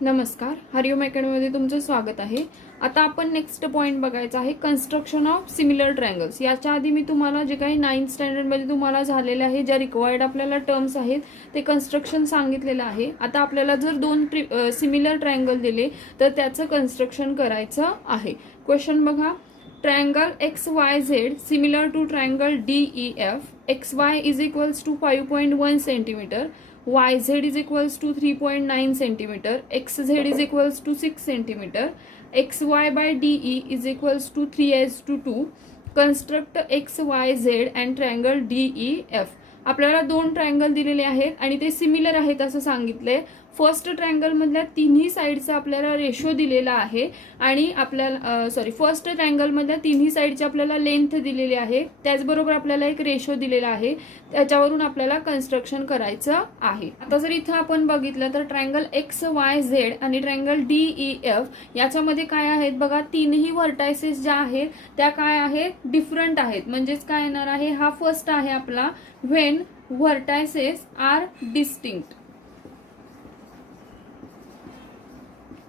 नमस्कार, हरिओम अकॅडमीमध्ये तुमचं स्वागत आहे. आता आपण नेक्स्ट पॉइंट बघायचा आहे, कन्स्ट्रक्शन ऑफ सिमिलर ट्रायंगल्स. याच्या आधी मी तुम्हाला जे काही 9th स्टँडर्डमध्ये तुम्हाला झालेले आहे, ज्या रिक्वायर्ड आपल्याला टर्म्स आहेत ते कन्स्ट्रक्शन सांगितलेलं आहे. आता आपल्याला जर दोन सिमिलर ट्रायंगल दिले तर त्याचं कन्स्ट्रक्शन करायचं आहे. क्वेश्चन बघा, triangle XYZ similar to triangle DEF, XY is equals to 5.1 centimeter, YZ is equals to 3.9 centimeter, XZ is equals to 6 centimeter, XY by DE is equals to 3:2. Construct XYZ and triangle DEF. आपल्याला दोन triangle दिलेले आहेत आणि ते similar आहेत असं सांगितलंय. First triangle मधल्या तिन्ही साइडचा आपल्याला रेशो दिलेला आहे आणि आपल्याला फर्स्ट ट्रायंगल मधल्या तिन्ही साइडची आपल्याला लेंथ दिलेली आहे. त्याचबरोबर आपल्याला एक रेशो दिलेला आहे, त्याच्यावरून आपल्याला कन्स्ट्रक्शन करायचं आहे. आता जर इथं आपण बघितलं तर ट्रायंगल XYZ आणि ट्रायंगल DEF याच्यामध्ये काय आहेत बघा, तीनही व्हर्टायसेस ज्या आहेत त्या काय आहेत, डिफरंट आहेत. म्हणजेच काय येणार आहे, हा फर्स्ट आहे आपला व्हेन व्हर्टायसेस आर डिस्टिंक्ट.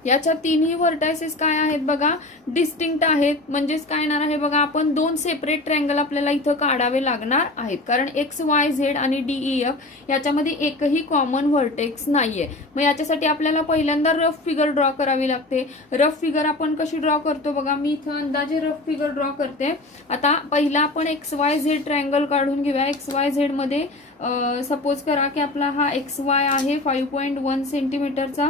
याच्या तीनही व्हर्टायसेस काय आहेत बघा, डिस्टिंक्ट आहेत. म्हणजेच काय येणार आहे बघा, आपण दोन सेपरेट ट्रायंगल आपल्याला इथं काढावे लागणार आहेत, कारण XYZ आणि DEF याच्यामध्ये एकही कॉमन व्हर्टेक्स नाहीये. मग याच्यासाठी आपल्याला पहिल्यांदा रफ फिगर ड्रॉ करावी लागते. रफ फिगर आपण कशी ड्रॉ करतो बघा, मी इथं अंदाजे रफ फिगर ड्रॉ करते. आता पहिला आपण XYZ ट्रायंगल काढून घेऊया. XYZ मध्ये सपोज करा की आपला हा XY आहे 5.1 सेंटीमीटरचा,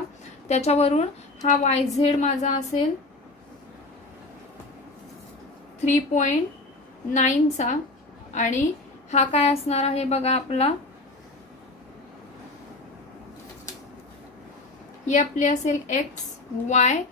त्याच्यावरून हा YZ माझा असेल 3.9 चा आणि हा काय असणार आहे बघा आपला, ही आपली असेल XYZ.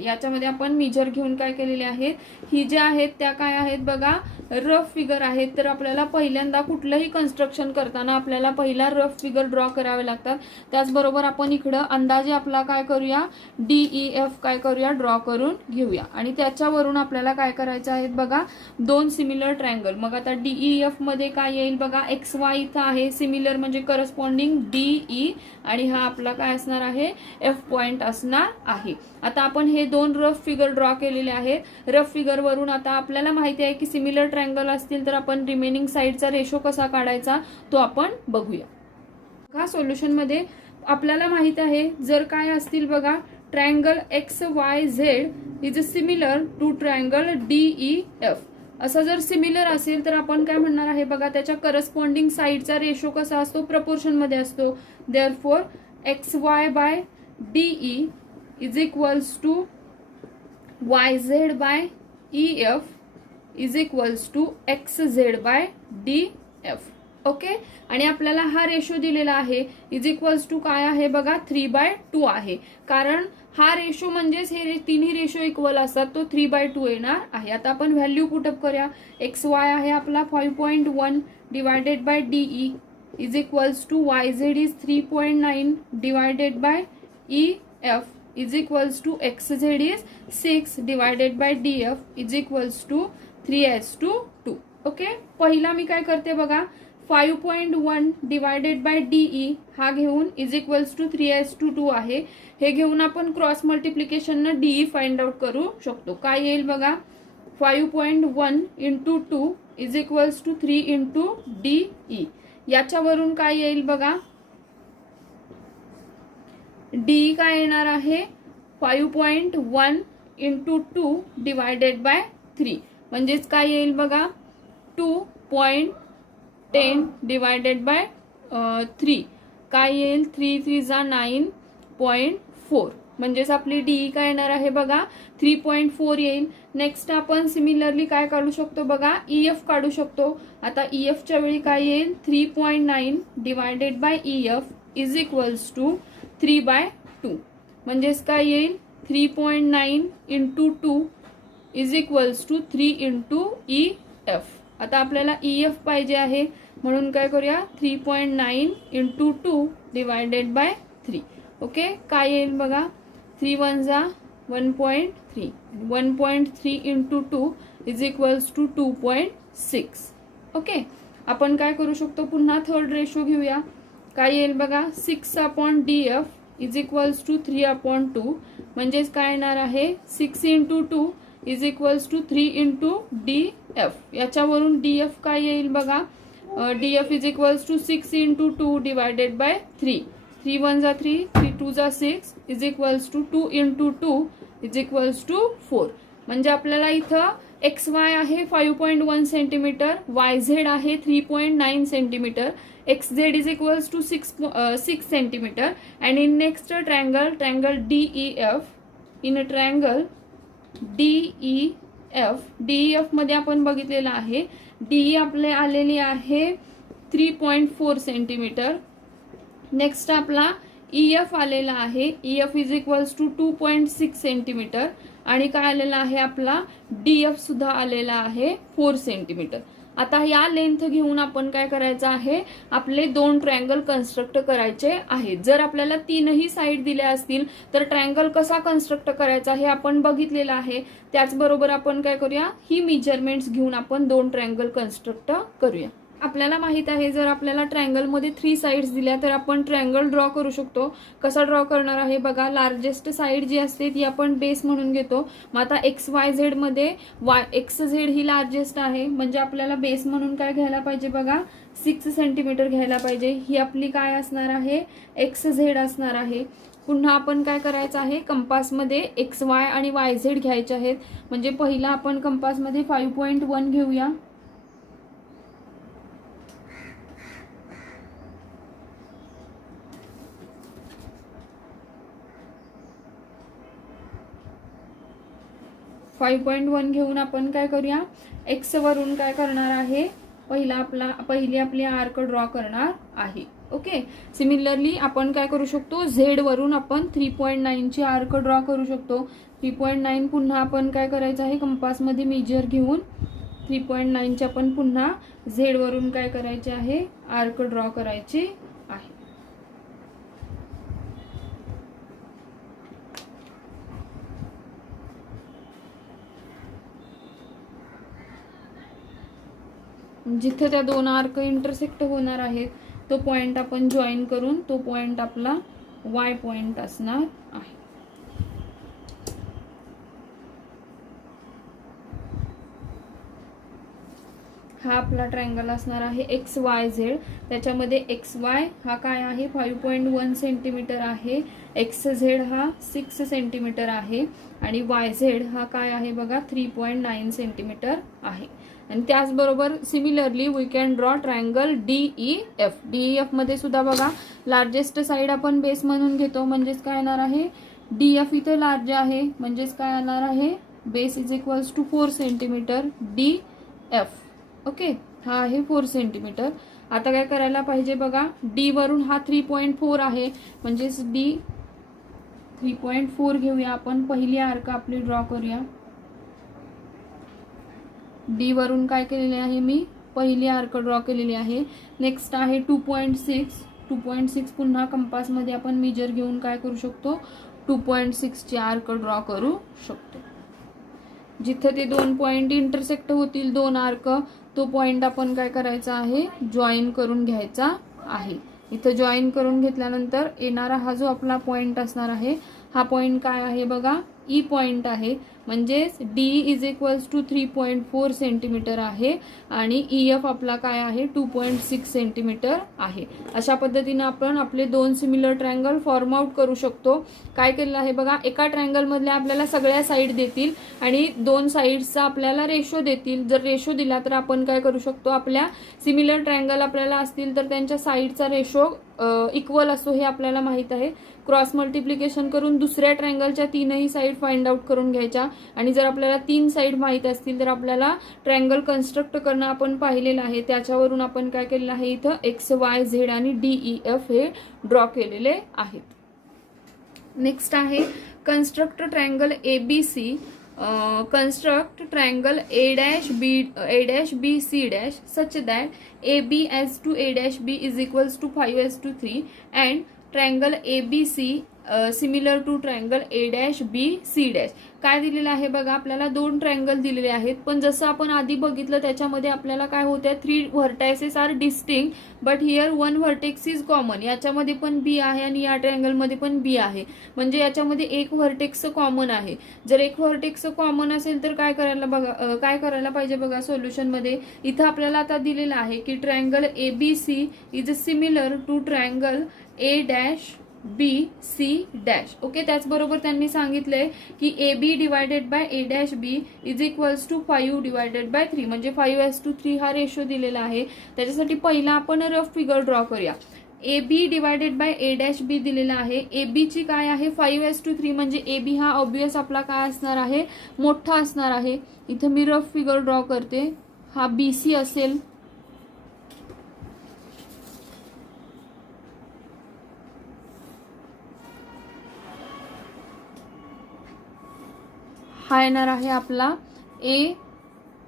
याच्यामध्ये आपण मेजर घेऊन काय केलेले आहेत, ही जे आहेत त्या काय आहेत बघा, रफ फिगर आहेत. तर आपल्याला पहिल्यांदा कुठलंही कन्स्ट्रक्शन करताना आपल्याला पहिला रफ फिगर ड्रॉ करावे लागतात. त्याचबरोबर आपण इकडं अंदाजे आपला काय करूया, DEF काय करूया, ड्रॉ करून घेऊया आणि त्याच्यावरून आपल्याला काय करायचं आहे बघा, दोन सिमिलर ट्रायंगल. मग आता DEF मध्ये काय येईल बघा, XY इथं आहे सिमिलर म्हणजे करस्पॉन्डिंग DE आणि हा आपला काय असणार आहे, F पॉइंट असणार आहे. आता आपण हे दोन रफ फिगर ड्रॉ केलेले आहेत. रफ फिगर वरून आता आपल्याला माहिती आहे की सिमिलर ट्रायंगल असतील तर आपण रिमेनिंग साइडचा रेशो कसा काढायचा तो आपण बघूया. बघा सोल्युशन मध्ये आपल्याला माहित आहे, जर काय असतील बघा, triangle XYZ is similar to triangle DEF. असं जर सिमिलर असेल तर आपण काय म्हणणार आहे बघा, त्याच्या करस्पॉन्डिंग साइडचा रेशो कसा असतो, प्रपोर्शन मध्ये असतो. Therefore XY by DE is equals to YZ by EF is equals to XZ by DF. Okay, आणि आपल्याला हा रेशो दिलेला आहे इज इक्वल्स टू काय आहे बघा, 3/2 आहे. कारण हा रेशो म्हणजेच हे तिन्ही रेशो इक्वल असतात, तो 3/2 येणार आहे. आता आपण व्हॅल्यू पुटअप करूया. XY आहे आपला 5.1 divided by DE is equals to YZ is 3.9 divided by EF is equals to XZ is 6 divided by DF is equals to 3:2. Okay, पहिला मी काय करते बघा, 5.1 डिवायडेड बाय DE हा घेऊन इज इक्वल्स टू 3:2 आहे. हे घेऊन आपण क्रॉस मल्टिप्लिकेशन न DE फाइंड आउट करू शकतो. काय येईल बघा, 5.1 into 2 is equals to 3 into DE. याच्यावरून काय येईल बघा, DE काय येणार आहे, 5.1 इंटू 2 डिवायडेड बाय 3 म्हणजेच काय येईल बघा, 2.10 डिवायडेड बाय 3 काय येईल, 3 3 जा 9.4 म्हणजेच आपली DE काय येणार आहे बघा, 3.4 येईल. नेक्स्ट आपण सिमिलरली काय काढू शकतो बघा, EF काढू शकतो. आता EF च्या वेळी काय येईल, 3.9 divided by EF is equals to 3/2 म्हणजेच काय येईल, 3.9 into 2 is equals to 3 into EF. आता आपल्याला EF पाहिजे आहे म्हणून काय करूया, 3.9 इंटू 2 डिवायडेड बाय 3. ओके, काय येईल बघा, 3 1 जा 1.3, 1.3 into 2 is equals to 2.6. Okay, आपण काय करू शकतो, पुन्हा थर्ड रेशो घेऊया. काय येईल बघा, 6/DF इज इक्वल्स टू 3/2 म्हणजेच काय येणार आहे 6 × 2 इज इक्वल्स टू 3 × DF. याच्यावरून DF काय येईल बघा, DF is equals to 6 × 2 divided by 3. 3 1 जा 3, 3 2 जा 6 is equals to 2 × 2 is equals to 4. म्हणजे आपल्याला इथं XY आहे 5.1 सेंटीमीटर, YZ आहे 3.9 centimetre, XZ is equals to 6 centimetre. And in next triangle DEF, in triangle DEF मध्ये आपण बघितलेलं आहे DE आपले आलेली आहे 3.4 सेंटीमीटर. नेक्स्ट आपला EF आलेला आहे, EF is equals to 2.6 centimetre. आणि काय आलेला आहे आपला DF सुद्धा आलेला आहे 4 सेंटीमीटर. आता या लेंथ घेऊन आपण काय करायचं आहे, आपले 2 ट्रायंगल कन्स्ट्रक्ट करायचे आहेत. जर आपल्याला 3ही साईड दिल्या असतील तर ट्रायंगल कसा कन्स्ट्रक्ट करायचा हे आपण बघितलेलं आहे. त्याचबरोबर आपण काय करूया, ही मेजरमेंट्स घेऊन आपण 2 ट्रायंगल कन्स्ट्रक्ट करूया. आपल्याला माहित आहे जर आपल्याला ट्रायंगल मध्ये 3 साइड्स दिल्या तर आपण ट्रायंगल ड्रॉ करू शकतो. कसा ड्रॉ करणार आहे बघा, लार्जेस्ट साइड जी असते ती आपण बेस म्हणून घेतो. मग आता XYZ मध्ये XZ ही लार्जेस्ट आहे म्हणजे आपल्याला बेस म्हणून काय घ्यायला पाहिजे बघा 6 सेंटीमीटर घ्यायला पाहिजे. ही आपली काय असणार आहे XZ असणार आहे. पुन्हा आपण काय करायचं आहे, कंपासमध्ये XY आणि YZ घ्यायचे आहेत. म्हणजे पहिला आपण कंपासमध्ये 5.1 घेऊया. घेऊन आपण काय करूया, X वरून काय करणार आहे, पहिली आपली आर्क ड्रॉ करणार आहे. ओके. सिमिलरली आपण काय करू शकतो, Z वरून आपण 3.9 ची आर्क ड्रॉ करू शकतो. 3.9 पुन्हा आपण काय करायचं आहे, कंपासमध्ये मेजर घेऊन 3.9 ची आपण पुन्हा Z वरून काय करायचे आहे, आर्क ड्रॉ करायची आहे. जिथे त्या 2 आर्क इंटरसेक्ट होणार आहेत तो पॉइंट आपण जॉईन करून तो पॉइंट आपला Y पॉइंट असणार आहे. हा आपला ट्रायंगल असणार आहे XYZ. त्याच्यामध्ये XY हा काय आहे 5.1 सेंटीमीटर आहे, XZ हा 6 सेंटीमीटर आहे आणि YZ हा काय आहे बघा 3.9 सेंटीमीटर आहे. आणि त्याचबरोबर similarly we can draw triangle DEF. DEF मध्ये सुद्धा बघा लार्जेस्ट साइड आपण बेस म्हणून घेतो म्हणजेच काय येणार आहे DF इथे लार्ज आहे म्हणजेच काय येणार आहे base is equals to 4 centimetre DF. ओके, हा आहे 4 सेंटीमीटर. आता काय करायला पाहिजे बघा, D वरून हा 3.4 आहे म्हणजेच D 3.4 घेऊया आपण. पहिली आर्क आपली ड्रॉ करूया. D वरून काय केलेले आहे मी, पहिली आर्क ड्रॉ केलेली आहे. नेक्स्ट आहे 2.6 पुन्हा कंपासमध्ये आपण मेजर घेऊन काय करू शकतो 2.6 ची आर्क ड्रॉ करू शकतो. जिथे ते 2 पॉइंट इंटरसेक्ट होतील 2 आर्क तो पॉइंट आपण काय करायचा आहे जॉईन करून घ्यायचा आहे. इथं जॉईन करून घेतल्यानंतर येणारा हा जो आपला पॉइंट असणार आहे हा पॉइंट काय आहे बघा E पॉइंट आहे म्हणजेच D is equals to 3.4 centimetre आहे आणि EF आपला काय आहे 2.6 सेंटीमीटर आहे. अशा पद्धतीने आपण आपले 2 सिमिलर ट्रायंगल फॉर्म आउट करू शकतो. काय केलेलं आहे बघा, एका ट्रायंगल मधल्या आपल्याला सगळ्या साइड देतील आणि 2 साइड्सचा आपल्याला रेशो देतील. जर रेशो दिला तर आपण काय करू शकतो, आपल्या सिमिलर ट्रायंगल आपल्याला असतील तर त्यांच्या साइडचा रेशो इक्वल असतो हे आपल्याला माहित आहे. क्रॉस मल्टिप्लिकेशन करून दुसऱ्या ट्रायंगलच्या 3ही साइड फाइंड आउट करून घ्यायच्या आणि जर आपल्याला 3 साइड माहित असतील तर आपल्याला ट्रायंगल कन्स्ट्रक्ट करणं आपण पाहिलेलं आहे. त्याच्यावरून आपण काय केलेलं आहे इथं XYZ आणि DEF हे ड्रॉ केलेले आहेत. नेक्स्ट आहे construct triangle ABC. Construct triangle A', such that AB as to A' B is equals to 5 as to 3 and triangle ABC similar to triangle A dash B C dash. काय दिलेलं आहे बघा, आपल्याला 2 triangle दिलेले आहेत, पण जसं आपण आधी बघितलं त्याच्यामध्ये आपल्याला काय होत्या 3 vertices are distinct but here 1 vertex is common. याच्यामध्ये पण बी आहे आणि या ट्रायंगल मध्ये पण बी आहे, म्हणजे याच्यामध्ये एक व्हर्टेक्स कॉमन आहे. जर एक व्हर्टेक्स कॉमन असेल तर काय करायला पाहिजे बघा सोल्युशन मध्ये. इथं आपल्याला आता दिलेलं आहे की triangle ABC is similar to triangle A dash B C dash. Okay, त्याचबरोबर त्यांनी सांगितलंय की AB divided by A dash B is equals to 5 divided by 3, म्हणजे 5:3 हा रेशो दिलेला आहे. त्याच्यासाठी पहिला आपण रफ फिगर ड्रॉ करूया. AB divided by A dash B दिलेला आहे. AB ची काय आहे 5:3, म्हणजे AB हा ऑब्वियस आपला काय असणार आहे, मोठा असणार आहे. इथं मी रफ फिगर ड्रॉ करते. हा BC असेल, हा येणार आहे आपला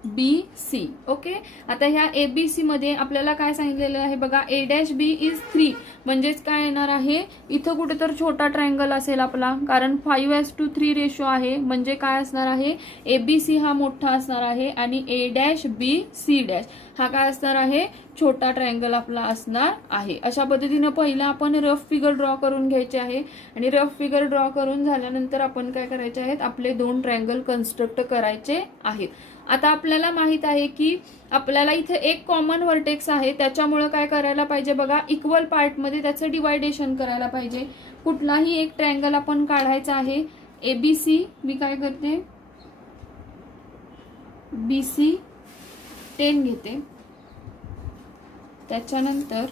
ABC. ओके, आता ह्या ABC मध्ये आपल्याला काय सांगितलेलं आहे बघा, ए डॅश बी इज 3, म्हणजेच काय येणार आहे, इथं कुठे तर छोटा ट्रायंगल असेल आपला, कारण 5:3 रेशो आहे, म्हणजे काय असणार आहे, ABC हा मोठा असणार आहे आणि A dash B C dash हा काय असणार आहे, छोटा ट्रायंगल आपला असणार आहे. अशा पद्धतीने पहिला आपण रफ फिगर ड्रॉ करून घ्यायचे आहे आणि रफ फिगर ड्रॉ करून झाल्यानंतर आपण काय करायचे आहेत, आपले 2 ट्रायंगल कन्स्ट्रक्ट करायचे आहेत. आता आपल्याला माहित आहे की आपल्याला इथे एक कॉमन व्हर्टेक्स आहे, त्याच्यामुळे काय करायला पाहिजे बघा, इक्वल पार्ट मध्ये त्याचं डिवायडेशन करायला पाहिजे. कुठलाही एक ट्रायंगल आपण काढायचा आहे. ABC मी काय करते, BC 10 घेते, त्याच्यानंतर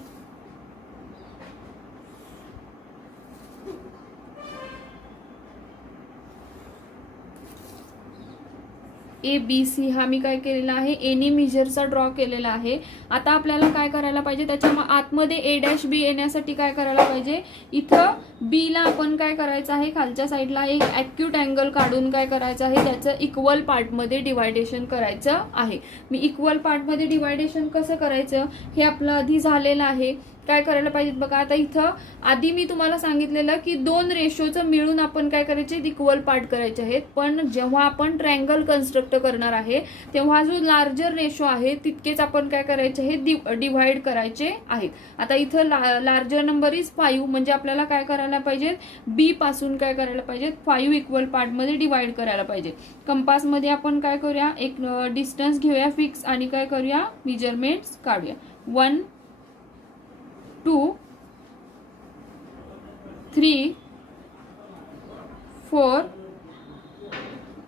ABC हा मी काय केलेला आहे, एनी मेजरचा ड्रॉ केलेला आहे. आता आपल्याला काय करायला पाहिजे, त्याच्या आतमध्ये ए डॅश बी येण्यासाठी काय करायला पाहिजे, इथं बी ला आपण काय करायचं आहे, खालच्या साईडला एक ॲक्यूट अँगल काढून काय करायचं आहे, त्याचं इक्वल पार्टमध्ये डिवायडेशन करायचं आहे. मी इक्वल पार्टमध्ये डिवायडेशन कसं करायचं हे आपलं आधी झालेलं आहे. काय करायला पाहिजे बघा, आता इथं आधी मी तुम्हाला सांगितलेलं की 2 रेशोचं मिळून आपण काय करायचे, इक्वल पार्ट करायचे आहेत. पण जेव्हा आपण ट्रायंगल कन्स्ट्रक्ट करणार आहे तेव्हा जो लार्जर रेशो आहे तितकेच आपण काय करायचे आहे, डिव्हाइड करायचे आहेत. आता इथं लार्जर नंबर इज 5, म्हणजे आपल्याला काय करायला पाहिजे, बी पासून काय करायला पाहिजे, 5 इक्वल पार्ट मध्ये डिवाइड करायला पाहिजे. कंपास मध्ये आपण काय करूया, एक डिस्टन्स घेऊया फिक्स आणि काय करूया, मेजरमेंट्स काढूया. 1 2 3 4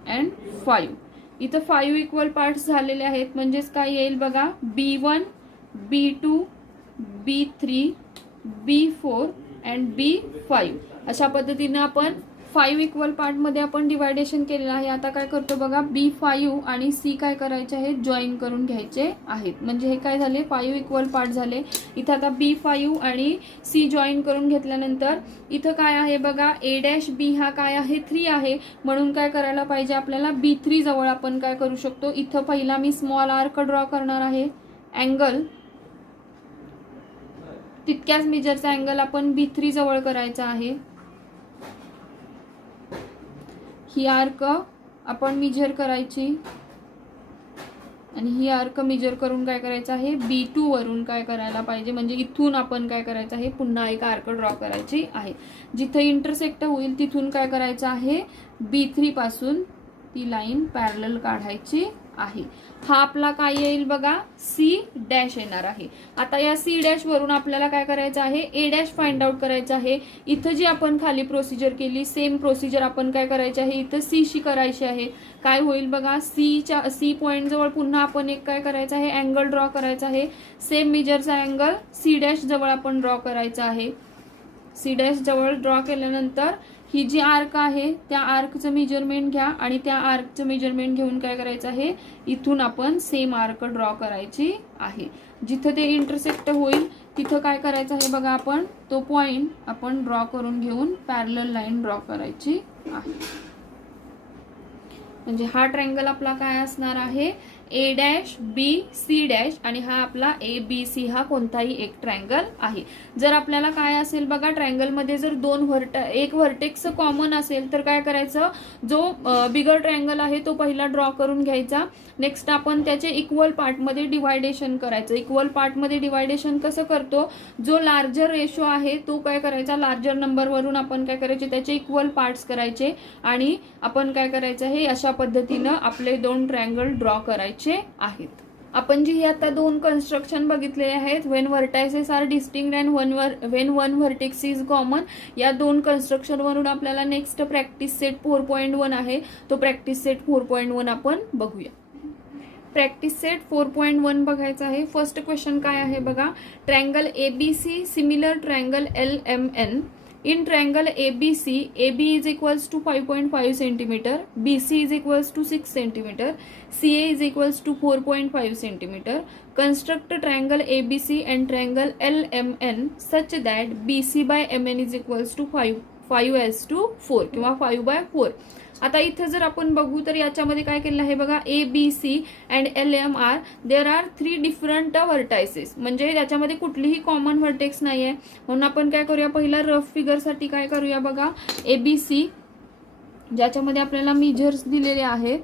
and 5. इथं 5 इक्वल पार्ट्स झालेले आहेत, म्हणजेच काय येईल बघा, B1 B2 B3 B4 and B5. अशा पद्धतीने आपण 5 इक्वल पार्ट मध्ये आपण डिवायडेशन केलेलं आहे. आता काय करतो बघा, B5 आणि C काय करायचे आहेत, जॉईन करून घ्यायचे आहेत, म्हणजे हे काय झाले 5 इक्वल पार्ट झाले. इथं आता B5 आणि C जॉईन करून घेतल्यानंतर इथं काय आहे बघा, ए डॅश बी हा काय आहे 3 आहे, म्हणून काय करायला पाहिजे आपल्याला, B3 जवळ आपण काय करू शकतो, इथं पहिला मी स्मॉल आर्क ड्रॉ करणार आहे. अँगल तितक्याच मेजरचा अँगल आपण B3 जवळ करायचा आहे. ही आर्क आपण मेजर करायची आणि ही आर्क मेजर करून काय करायचं आहे, B2 वरून काय करायला पाहिजे, म्हणजे इथून आपण काय करायचं आहे, पुन्हा एक आर्क ड्रॉ करायची आहे. जिथे इंटरसेक्ट होईल तिथून काय करायचं आहे, B3 पासून ती लाईन पॅरलल काढायची आहे. हा आपला काय येईल बघा, C डॅश येणार आहे. आता या C डॅश वरून आपल्याला काय करायचं आहे, ए डॅश फाइंड आउट करायचं आहे. इथं जी आपण खाली प्रोसिजर केली सेम प्रोसिजर आपण काय करायची आहे, इथं C शी करायची आहे. काय होईल बघा, C पॉइंट जवळ पुन्हा आपण एक काय करायचं आहे, अँगल ड्रॉ करायचा आहे. सेम मेजरचा अँगल C डॅश जवळ आपण ड्रॉ करायचा आहे. C डॅश जवळ ड्रॉ केल्यानंतर ही जी आर्क आहे त्या आर्कचं मेजरमेंट घ्या आणि त्या आर्कचं मेजरमेंट घेऊन काय करायचं आहे, इथून आपण सेम आर्क ड्रॉ करायची आहे. जिथं ते इंटरसेक्ट होईल तिथं काय करायचं आहे बघा, आपण तो पॉइंट आपण ड्रॉ करून घेऊन पॅरलल लाईन ड्रॉ करायची आहे. म्हणजे हा ट्रायंगल आपला काय असणार आहे, A dash B C dash आणि हा आपला ए बी सी हा कोणताही एक ट्रायंगल आहे. जर आपल्याला काय असेल बघा, ट्रायंगल मध्ये जर एक व्हर्टेक्स कॉमन असेल तर काय करायचं, जो बिगर ट्रायंगल आहे तो पहिला ड्रॉ करून घ्यायचा. नेक्स्ट आपण त्याचे इक्वल पार्ट मध्ये डिवायडेशन करायचं. इक्वल पार्ट मध्ये डिवायडेशन कसं करतो, जो लार्जर रेशो आहे तो काय करायचा, लार्जर नंबर वरून आपण काय करायचे, त्याचे इक्वल पार्ट्स करायचे आणि आपण काय करायचं आहे, अशा पद्धतीनं आपले दोन ट्रायंगल ड्रॉ करायचे आहेत. आपण जी आता दोन कन्स्ट्रक्शन बघितले आहेत, when vertices are distinct and when one vertex is common, या दोन कन्स्ट्रक्शन वरून आपल्याला नेक्स्ट प्रॅक्टिस सेट 4.1 आहे, तो प्रॅक्टिस सेट 4.1 आपण बघूया. प्रॅक्टिस सेट 4.1 बघायचा आहे. फर्स्ट क्वेश्चन काय आहे बघा, triangle ABC similar triangle LMN. In triangle ABC, AB is equals to 5.5 centimeter, BC is equals to 6 centimeter, CA is equals to 4.5 centimeter. Construct triangle ABC and triangle LMN such that BC by MN is equals to 5:4 किंवा 5/4. आता इथं जर आपण बघू तर याच्यामध्ये काय केलेलं आहे बघा, ABC and LMR there are 3 different vertices, म्हणजे त्याच्यामध्ये कुठलीही कॉमन व्हर्टेक्स नाही आहे. म्हणून आपण काय करूया, पहिला रफ फिगर साठी काय करूया बघा, ABC ज्याच्यामध्ये आपल्याला मेजर्स दिलेले आहेत,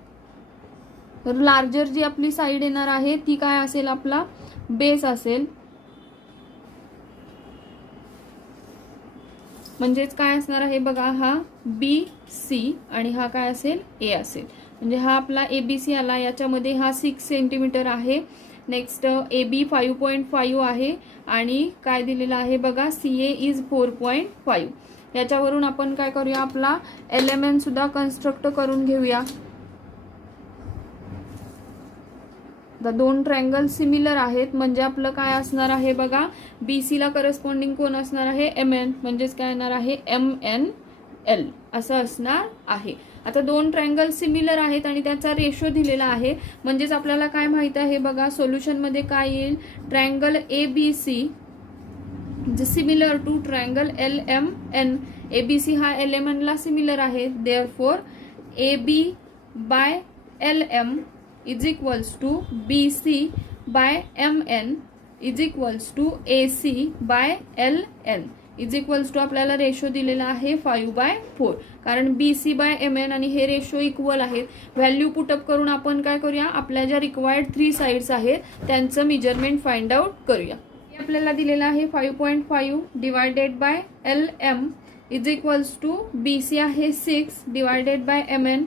तर लार्जर जी आपली साइड येणार आहे ती काय असेल, आपला बेस असेल, म्हणजेच काय असणार आहे बघा, हा BC आणि हा काय असेल, A असेल. म्हणजे हा आपला ABC आला, याच्यामध्ये हा 6 सेंटीमीटर आहे. नेक्स्ट AB 5.5 आहे आणि काय दिलेलं आहे बघा, CA इज 4.5. याच्यावरून आपण काय करूया, आपला LMN सुद्धा कन्स्ट्रक्ट करून घेऊया. दोन ट्रायंगल सिमिलर आहेत, म्हणजे आपलं काय असणार आहे बघा, BC ला करस्पॉन्डिंग कोण असणार आहे, MN, म्हणजेच काय येणार आहे, MNL असं असणार आहे. आता दोन ट्रायंगल सिमिलर आहेत आणि त्याचा रेशो दिलेला आहे, म्हणजेच आपल्याला काय माहित आहे बघा, सोल्युशन मध्ये काय येईल, triangle ABC similar to triangle LMN. ABC हा LMN ला सिमिलर आहे, therefore AB by LM is equals to BC by MN is equals to AC by LN is equals to आपल्याला रेशो दिलेला आहे 5/4, कारण BC by MN आणि हे ratio equal आहेत. व्हॅल्यू पुटअप करून आपण काय करूया, आपल्या ज्या रिक्वायर्ड 3 साइड्स आहेत त्यांचं मेजरमेंट फाइंड आउट करूया. आपल्याला दिलेला आहे 5.5 divided by LM is equals to BC आहे 6 divided bye MN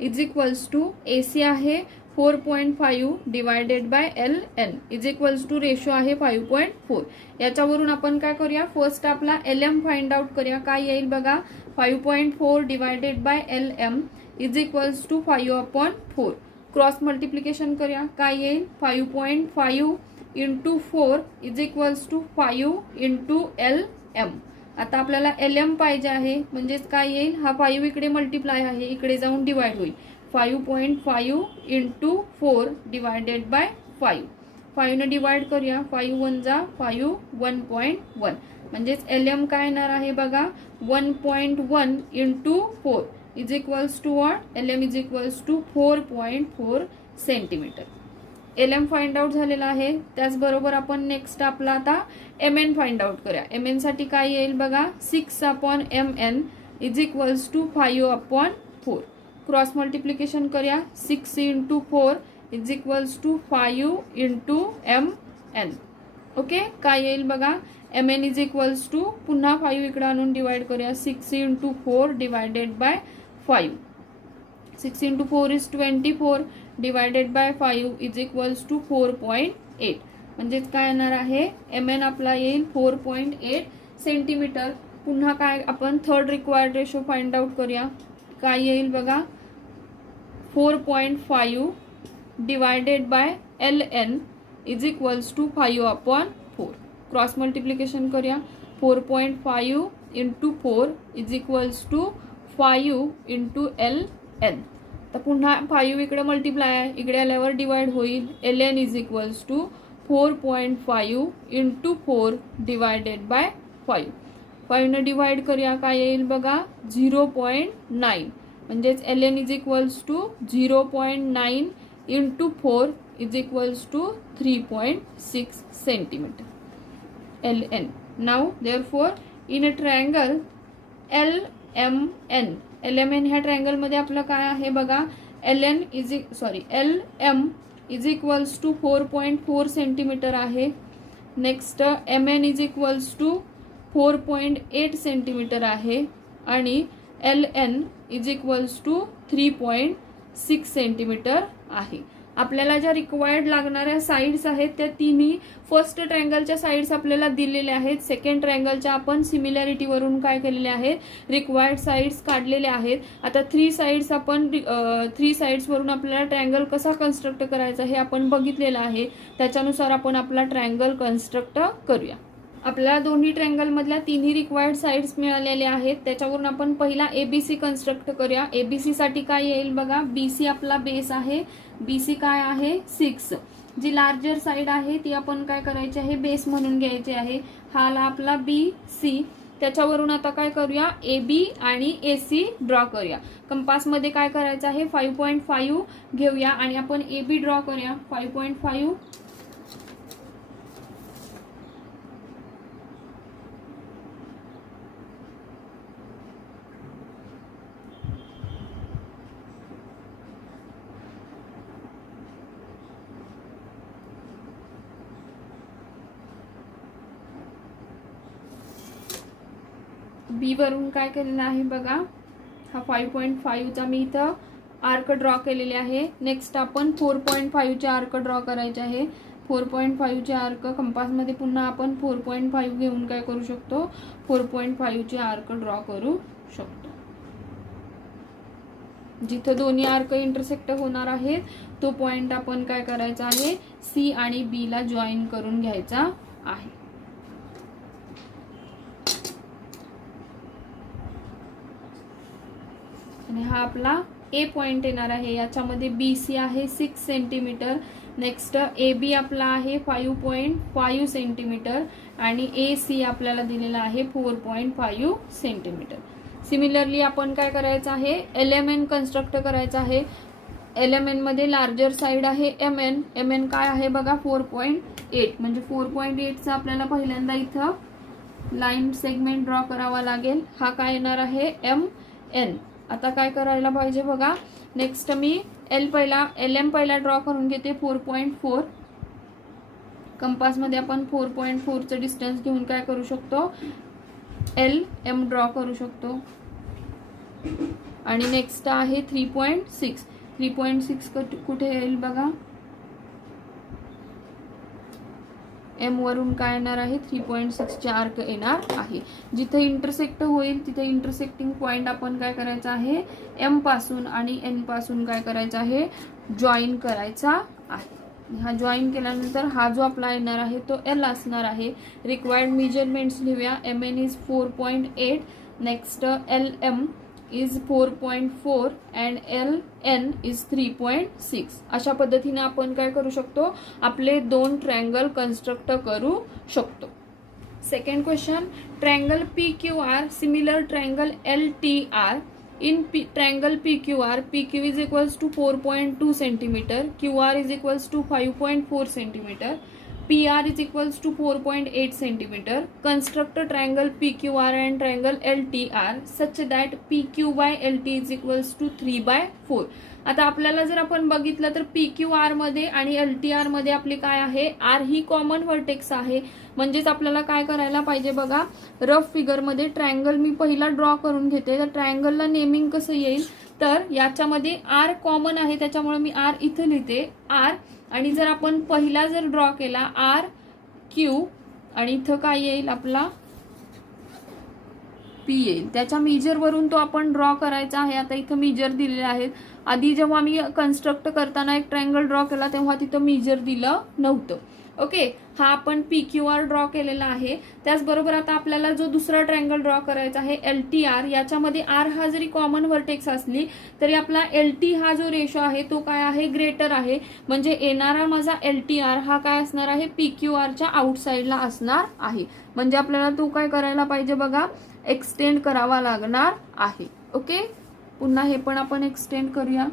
is equals to AC आहे 4.5 divided by LN is equals to ratio आहे 5.4. याच्यावरून आपण काय करूया, फर्स्ट आपला LM फाइंड आउट करूया. काय येईल बघा, 5.4 divided by LM is equals to 5/4. Cross multiplication करूया. काय येईल, 5.5 into 4 is equals to 5 into LM. आता आपल्याला LM पाहिजे आहे, म्हणजेच काय येईल, हा 5 इकडे मल्टिप्लाय आहे, इकडे जाऊन डिवाइड होईल. 5.5 इंटू 4 डिवायडेड बाय 5. 5 ने डिवाइड करूया, 5 1 जा 5, 1.1. म्हणजेच LM काय येणार आहे बघा, 1.1 into 4 is equals to what, LM is equals to 4.4 centimetre. LM find out झालेला आहे. त्याचबरोबर आपण नेक्स्ट आपला आता MN फाइंड आउट करूया. MN साठी काय येईल बघा, 6/MN is equals to 5/4. Cross multiplication करूया. 6 into 4 is equals to 5 into MN. Okay, काय येईल बघा, MN इज इक्वल्स टू, पुन्हा 5 इकडे आणून डिवाइड करूया. 6 into 4 divided by 5. 6 into 4 is 24 divided by 5 is equals to 4.8. म्हणजेच काय येणार आहे, MN आपला येईल 4.8 सेंटीमीटर. पुन्हा काय आपण third required ratio find out करूया. काय येईल बघा, 4.5 divided by LN is equals to 5/4. Cross multiplication करूया. 4.5 into 4 is equals to 5 into LN. तर पुन्हा 5 इकडे मल्टिप्लाय आहे, इकडे आल्यावर डिवाइड होईल. LN is equals to 4.5 into 4 divided by 5. 5 ने डिवाइड करूया. काय येईल बघा, 0.9. म्हणजेच LN is equals to 0.9 into 4 is equals to 3.6 centimeter. ln. Now therefore in a triangle LMN, LMN ह्या ट्रायंगल मध्ये आपलं काय आहे बघा, LM is equals to 4.4 centimetre आहे. Next MN is equals to 4.8 centimetre आहे आणि LN is equals to 3.6 centimetre आहे. आपल्याला ज्या रिक्वायर्ड लागणाऱ्या साइड्स आहेत त्या तिन्ही फर्स्ट ट्रायंगलच्या साइड्स आपल्याला दिलेल्या आहेत. सेकंड ट्रायंगलच्या आपण सिमिलॅरिटी वरून काय केलेले आहेत, रिक्वायर्ड साइड्स काढलेल्या आहेत. आता थ्री साइड्स वरून आपल्याला ट्रायंगल कसा कन्स्ट्रक्ट करायचा हे आपण बघितलेलं आहे. त्याच्यानुसार आपण आपला ट्रायंगल कन्स्ट्रक्ट करूया. आपल्याला दोन्ही ट्रायंगल मधल्या तिन्ही रिक्वायर्ड साइड्स मिळालेल्या आहेत. त्याच्यावरून आपण पहिला ABC कन्स्ट्रक्ट करूया. ABC साठी काय येईल बघा, BC आपला बेस आहे. BC काय आहे 6. जी लार्जर साइड आहे ती आपण काय करायची आहे, बेस म्हणून घ्यायची आहे. हा आला आपला BC. त्याच्यावरून आता काय करूया, AB आणि AC ड्रॉ करूया. कंपास मध्ये काय करायचं आहे 5.5 घेऊया आणि आपण AB ड्रॉ करूया. 5.5 B वरून काय केलेलं आहे बघा, हा 5.5 चा मी इथं आर्क ड्रॉ केलेले आहे. नेक्स्ट आपण 4.5 चे आर्क ड्रॉ करायचे आहे. 4.5 चे आर्क कंपास मध्ये पुन्हा आपण 4.5 घेऊन काय करू शकतो, 4.5 चे आर्क ड्रॉ करू शकतो. जिथे दोन्ही आर्क इंटरसेक्ट होणार आहेत तो पॉइंट आपण काय करायचा आहे, C आणि B ला जॉईन करून घ्यायचा आहे. आणि हा आपला A पॉइंट येणार आहे. याच्यामध्ये BC आहे 6 सेंटीमीटर. नेक्स्ट AB आपला आहे 5.5 सेंटीमीटर आणि AC आपल्याला दिलेला आहे 4.5 सेंटीमीटर. सिमिलरली आपण काय करायचं आहे, LMN कन्स्ट्रक्ट करायचं आहे. LMN मध्ये लार्जर साइड आहे MN. MN काय आहे बघा 4.8. म्हणजे 4.8 चा आपल्याला पहिल्यांदा इथं लाईन सेगमेंट ड्रॉ करावा लागेल. हा काय येणार आहे MN. आता काय करायला पाहिजे बघा, नेक्स्ट मी LM पहिला ड्रॉ करून घेते 4.4. कंपास मध्ये आपण 4.4 चं डिस्टन्स घेऊन काय करू शकतो, LM ड्रॉ करू शकतो. आणि नेक्स्ट आहे 3.6. 3.6 कुठे येईल बघा, M वरून काय येणार आहे 3.6 चे आर्क येणार आहे. जिथे इंटरसेक्ट होईल तिथे इंटरसेक्टिंग पॉइंट आपण काय करायचा आहे, M पासून आणि N पासून काय करायचा आहे, जॉईन करायचा आहे. हा जॉईन केल्यानंतर हा जो आपला येणार आहे तो L असणार आहे. रिक्वायर्ड मेजरमेंट्स लिहूया. MN is 4.8. Next LM is 4.4 and LN is 3.6. अशा पद्धतीने आपण काय करू शकतो, आपले दोन ट्रायंगल कन्स्ट्रक्ट करू शकतो. Second question, triangle PQR similar triangle LTR. In triangle PQR, PQ is equals to 4.2 centimeter, QR is equals to 5.4 centimeter, PR is equals to 4.8 centimeter. Construct a triangle PQR and triangle LTR such that PQ by LT is equals to 3/4. आता आपल्याला जर आपण बघितलं तर PQR मध्ये आणि LTR मध्ये आपली काय आहे, R ही कॉमन व्हर्टेक्स आहे. म्हणजेच आपल्याला काय करायला पाहिजे बघा, रफ फिगर मध्ये ट्रायंगल मी पहिला ड्रॉ करून घेते. तर ट्रायंगलला नेमिंग कसं येईल, तर याच्यामध्ये R कॉमन आहे त्याच्यामुळे मी R इथं लिहिते R. आणि जर आपण पहिला जर ड्रॉ केला RQ आणि इथं काय येईल आपला P येईल. त्याच्या मेजर वरून तो आपण ड्रॉ करायचा आहे. आता इथं मेजर दिलेले आहेत. आधी जेव्हा मी कन्स्ट्रक्ट करताना एक ट्रायंगल ड्रॉ केला तेव्हा तिथं मेजर दिलं नव्हतं. ओके, हा आपण PQR ड्रॉ केलेला आहे. त्याचबरोबर आता आपल्याला जो दुसरा ट्रायंगल ड्रॉ करायचा आहे LTR, याच्यामध्ये R हा जरी कॉमन व्हर्टेक्स असली तरी आपला LT हा जो रेशो आहे तो काय आहे, ग्रेटर आहे. म्हणजे येणारा माझा LTR हा काय असणार आहे, PQRच्या आउटसाइडला असणार आहे. म्हणजे आपल्याला तो काय करायला पाहिजे बघा, एक्सटेंड करावा लागणार आहे. ओके, पुन्हा हे पण आपण एक्सटेंड करूया.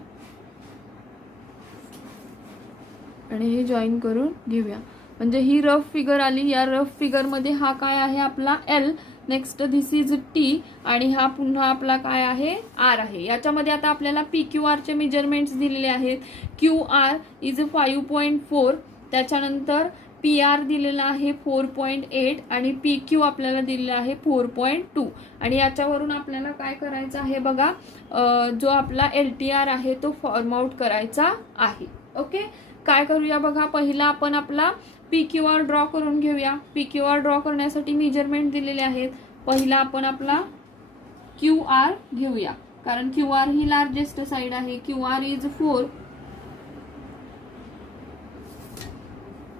आणि हे जॉईन करून घेऊया. म्हणजे ही रफ फिगर आली. या रफ फिगरमध्ये हा काय आहे आपला L, next this is T आणि हा पुन्हा आपला काय आहे R आहे. याच्यामध्ये आता आपल्याला PQR चे मेजरमेंट्स दिलेले आहेत. QR इज 5.4, त्याच्यानंतर PR दिलेला आहे 4.8 आणि PQ आपल्याला दिलेला आहे 4.2 आणि याच्यावरून आपल्याला काय करायचं आहे बघा, जो आपला LTR आहे तो फॉर्म आउट करायचा आहे. ओके, काय करूया बघा, पहिला आपण आपला PQR ड्रॉ करून घेऊया. PQR ड्रॉ करण्यासाठी मेजरमेंट दिलेले आहेत. पहिला आपण आपला QR घेऊया, कारण QR ही लार्जेस्ट साइड आहे. QR is 4,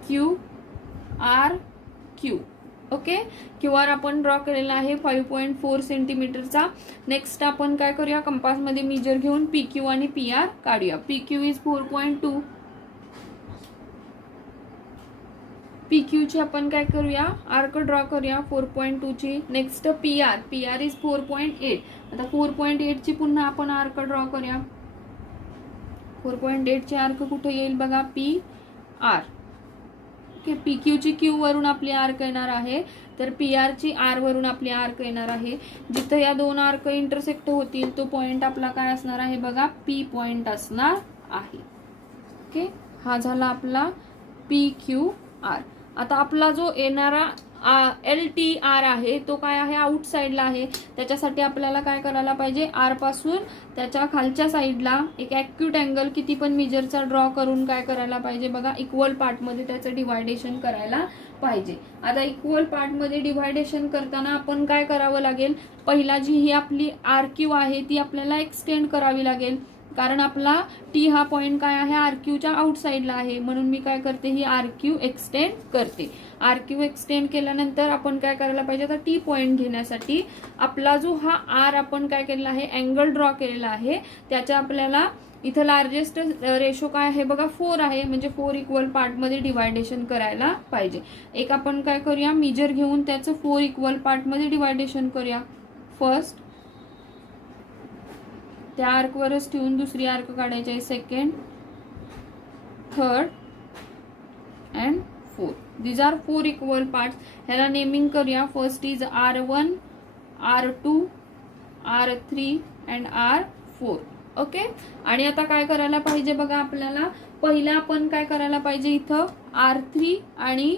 QRQ. Okay, QR आपण ड्रॉ केलेला आहे 5.4 सेंटीमीटरचा. नेक्स्ट आपण काय करूया, कंपासमध्ये मेजर घेऊन PQ आणि PR काढूया. PQ इज 4.2, PQ ची आपण काय करूया, आर्क ड्रॉ करूया 4.2 ची. Next PR is 4.8. आता 4.8 ची पुन्हा आपण आर्क ड्रॉ करूया. 4.8 ची आर्क कुठे येईल बघा, PR. ओके, PQ ची Q वरून आपली आर्क येणार आहे, तर PR ची R वरून आपली आर्क येणार आहे. जिथे या दोन आर्क इंटरसेक्ट होतील तो पॉइंट आपला काय असणार आहे बघा, P पॉइंट असणार आहे. ओके, हा झाला आपला PQR. आता आपला जो येणारा LTR आहे तो काय आहे, आउट साइडला आहे. त्याच्यासाठी आपल्याला काय करायला पाहिजे, R पासून त्याच्या खालच्या साइडला एक ॲक्यूट अँगल किती पण मेजरचा ड्रॉ करून काय करायला पाहिजे बघा, इक्वल पार्टमध्ये त्याचं डिवायडेशन करायला पाहिजे. आता इक्वल पार्टमध्ये डिवायडेशन करताना आपण काय करावं लागेल, पहिला जी ही आपली RQ आहे ती आपल्याला एक्सटेंड करावी लागेल, कारण आपला T हा पॉइंट काय आहे, RQच्या आउट साइडला आहे. म्हणून मी काय करते, ही RQ एक्सटेंड करते. RQ एक्सटेंड केल्यानंतर आपण काय करायला पाहिजे, आता T पॉइंट घेण्यासाठी आपला जो हा R आपण काय केलेला आहे, अँगल ड्रॉ केलेला आहे, त्याच्या आपल्याला इथं लार्जेस्ट रेशो काय आहे बघा, 4 आहे. म्हणजे 4 इक्वल पार्टमध्ये डिवायडेशन करायला पाहिजे. एक आपण काय करूया, मेजर घेऊन त्याचं 4 इक्वल पार्टमध्ये डिवायडेशन करूया. फर्स्ट त्या आर्कवरच ठेवून दुसरी आर्क काढायची आहे, second, third and fourth. These are 4 equal parts. ह्याला नेमिंग करूया. First is R1, R2, R3 and R4. Okay, आणि आता काय करायला पाहिजे बघा, आपल्याला पहिला आपण काय करायला पाहिजे, इथं R3 आणि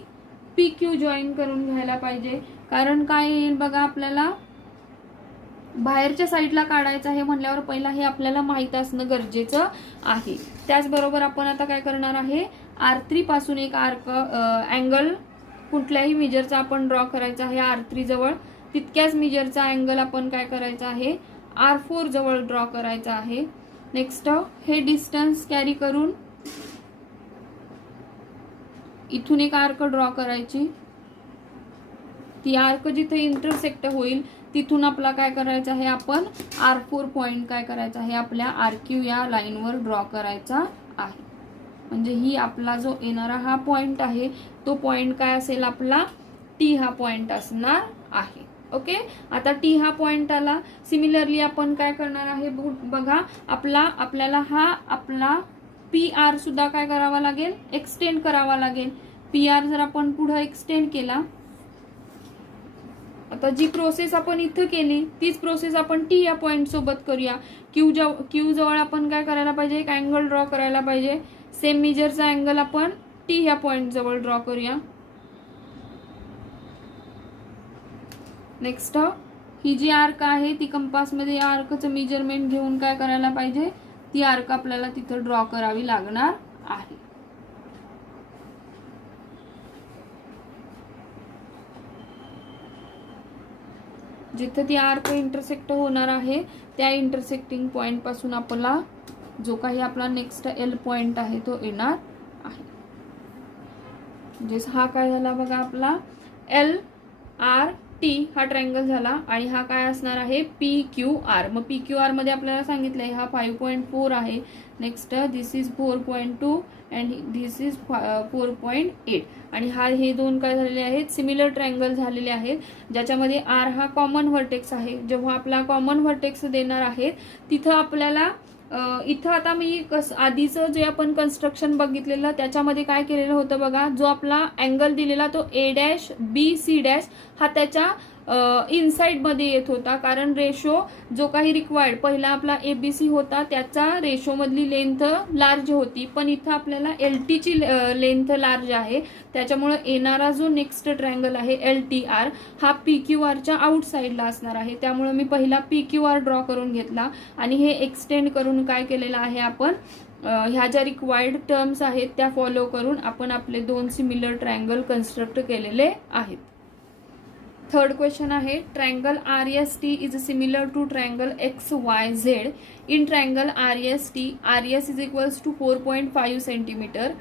PQ जॉईन करून घ्यायला पाहिजे. कारण काय येईल बघा, आपल्याला बाहेरच्या साईडला काढायचं आहे म्हणल्यावर पहिला हे आपल्याला माहित असणं गरजेचं आहे. त्याचबरोबर आपण आता काय करणार आहे, R3 पासून एक आर्क अँगल कुठल्याही मेजरचा आपण ड्रॉ करायचा आहे R3 जवळ. तितक्याच मेजरचा अँगल आपण काय करायचा आहे, R4 जवळ ड्रॉ करायचा आहे. नेक्स्ट हे डिस्टन्स कॅरी करून इथून एक आर्क ड्रॉ करायची. ती आर्क जिथे इंटरसेक्ट होईल तिथून आपला काय करायचं आहे, आपण R4 पॉइंट काय करायचा आहे, आपल्या RQ या लाईनवर ड्रॉ करायचा आहे. म्हणजे ही आपला जो येणारा हा पॉइंट आहे तो पॉइंट काय असेल, आपला T हा पॉइंट असणार आहे. ओके, आता T हा पॉइंट आला. सिमिलरली आपण काय करणार आहे बघा, आपल्याला हा आपला PR सुद्धा काय करावा लागेल, एक्सटेंड करावा लागेल. PR जर आपण पुढे एक्सटेंड केला, आता जी प्रोसेस आपण इथं केली तीच प्रोसेस आपण T या पॉइंट सोबत करूया. Q जवळ आपण काय करायला पाहिजे, एक अँगल ड्रॉ करायला पाहिजे. सेम मेजरचा अँगल आपण T या पॉइंट जवळ ड्रॉ करूया. नेक्स्ट ही जी आर्क आहे ती कंपासमध्ये या आर्कचं मेजरमेंट घेऊन काय करायला पाहिजे, ती आर्क आपल्याला तिथं ड्रॉ करावी लागणार आहे. जिथे ती आर्क इंटरसेक्ट होणार आहे त्या इंटरसेक्टिंग पॉइंट पासून आपला जो काही आपला नेक्स्ट L पॉइंट आहे तो येणार आहे. म्हणजे हा काय झाला बघा, आपला LRT हा ट्रायंगल झाला आणि हा काय असणार आहे, PQR. मग PQR मध्ये आपल्याला सांगितलंय हा 5.4 आहे. Next this is 4.2 and this is 4.8 आणि हे दोन काय झालेले आहेत, सिमिलर ट्रायंगल झालेले आहेत, ज्याच्यामध्ये R हा कॉमन व्हर्टेक्स आहे. जेव्हा आपला कॉमन व्हर्टेक्स देणार आहेत तिथं आपल्याला इथं आता मी आधीचं जे आपण कन्स्ट्रक्शन बघितलेलं त्याच्यामध्ये काय केलेलं होतं बघा, जो आपला अँगल दिलेला तो A', B, C' हा त्याच्या इनसाइड मध्ये येत होता, कारण रेशो जो काही रिक्वायर्ड पहिला आपला ABC होता त्याचा रेशो मधली लेंथ लार्ज होती, पण इथं आपल्याला LT ची लेंथ लार्ज आहे, त्याच्यामुळे येणारा जो नेक्स्ट ट्रायंगल आहे LTR हा PQRच्या आउटसाइडला असणार आहे. त्यामुळे मी पहिला PQR ड्रॉ करून घेतला आणि हे एक्सटेंड करून काय केलेलं आहे आपण ह्या ज्या रिक्वायर्ड टर्म्स आहेत त्या फॉलो करून आपण आपले दोन सिमिलर ट्रायंगल कन्स्ट्रक्ट केलेले आहेत. थर्ड क्वेश्चन आहे, triangle RST is similar to triangle XYZ. In triangle RST, RS is equals to 4.5 centimetre,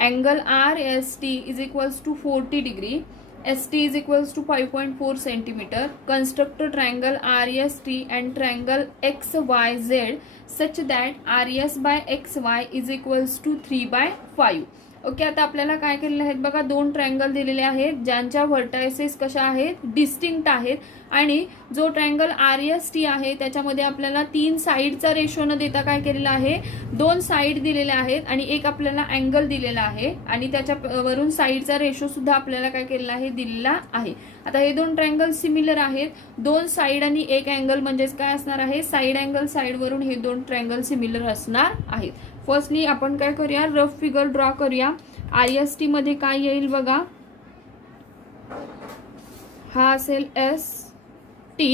angle RST is equals to 40 degree, ST is equals to 5.4 centimeter. Construct a triangle RST and triangle XYZ such that RS by XY is equals to 3/5. Okay, आता आपल्याला काय केलेले आहेत बघा, दोन triangle दिलेले आहेत ज्यांच्या व्हर्टायसेस कशा आहेत, डिस्टिंक्ट आहेत, आणि जो ट्रायंगल RST आहे त्याच्यामध्ये आपल्याला तीन साइडचा रेशो न देता काय केलेलं आहे, दोन साइड दिलेल्या आहेत आणि एक आपल्याला अँगल दिलेला आहे आणि त्याच्यावरून साइडचा रेशो सुद्धा आपल्याला काय केलेला आहे, दिलेला आहे. आता हे दोन ट्रायंगल सिमिलर आहेत, दोन साइड आणि एक अँगल म्हणजेच काय असणार आहे, साइड अँगल साइडवरून हे दोन ट्रायंगल सिमिलर असणार आहेत. फर्स्टली आपण काय करूया, रफ फिगर ड्रॉ करूया. RST मध्ये काय येईल बघा, हा असेल ST